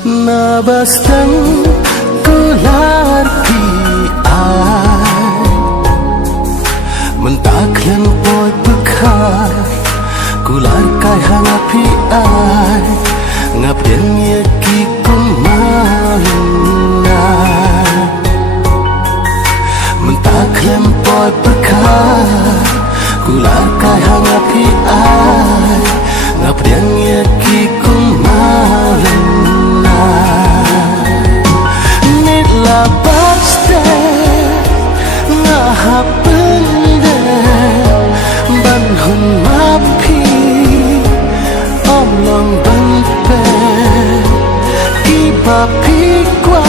Nabastang kular pi ai mentaklan boy bekar kular kai hanga pi ai ngapden ye ki kumalina mentaklan boy bekar kular kai hanga pi ai ngapden ye ki kumalina nitla baste ngahapende ban hun mapi om long ban pe ki ba pi kwa